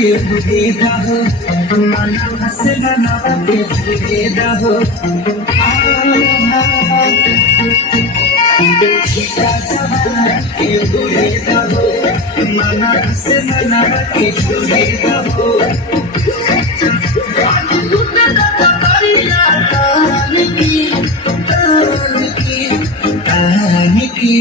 के भुगे दाहो मना हसना नवा के भुगे दाहो बेटा जवाना के भुगे दाहो मना हसना नवा के भुगे दाहो की